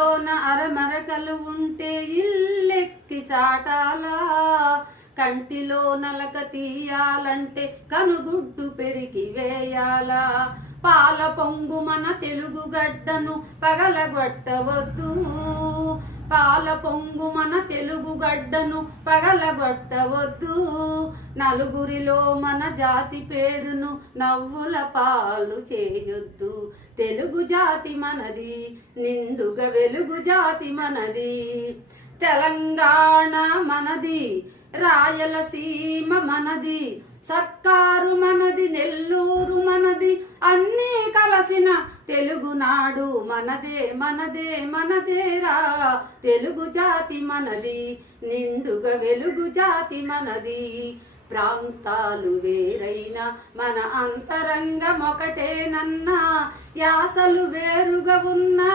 ఇంటిలోన అరమరకలు ఉంటే ఇల్లెక్కి చాటాలా, కంటిలో నలక తీయాలంటే కనుగుడ్డు పెరికి వేయాలా. పాల పొంగు మన తెలుగు గడ్డను పగలగొట్టవద్దు, పాల పొంగు మన తెలుగు గడ్డను పగలగొట్టవద్దు. నలుగురిలో మన జాతి పేరును నవ్వుల పాలు చేయొద్దు. తెలుగు జాతి మనది, నిండుగా వెలుగు జాతి మనది. తెలంగాణ మనది, రాయలసీమ మనది, సర్కారు మనది, నెల్లూరు మనది, అన్నీ కలసిన తెలుగునాడు మనదే మనదే మనదేరా. తెలుగు జాతి మనది, నిండుగా వెలుగు జాతి మనది. ప్రాంతాలు వేరైనా మన అంతరంగం ఒకటేనన్నా, యాసలు వేరుగా ఉన్నా